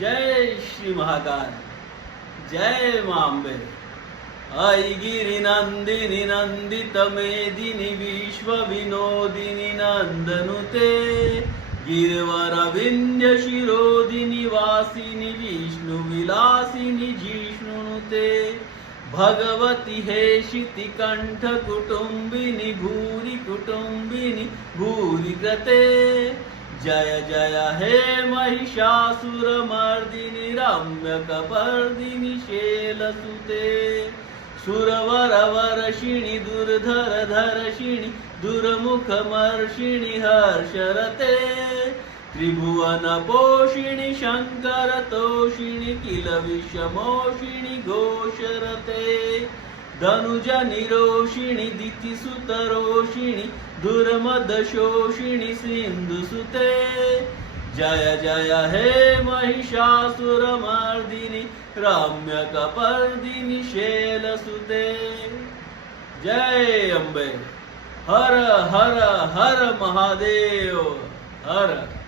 जय श्री महाकाल, जय मांबे। ऐगिरि नंदिनी नंदित मेदिनी विश्व विनोदिनी नंदनुते, गिरवर विंध्य शिरोदिनी वासिनी विष्णु विलासिनी जिष्णुनुते, भगवती हेशिति कंठ कुटुंबिनी भूरि कुटुंबिनी भूरि कृते, जय जय हे महिषासुरमर्दिनी रम्यकपर्दिनी शैलसुते, सुरवर वर्षिणि दुर्धर धर्षिणि दुर्मुखमर्षिणि हर्षरते, त्रिभुवन पोषिणि शंकर तोषिणि किल विषमोषिणि घोषरते, धनुज निरोषिणि दितिसुतरोषिणि दुर्मदशोषिणि सिन्धुसुते, जय जय हे महिषासुरमर्दिनि रम्यकपर्दिनि शैलसुते। जय अंबे। हर हर हर महादेव हर।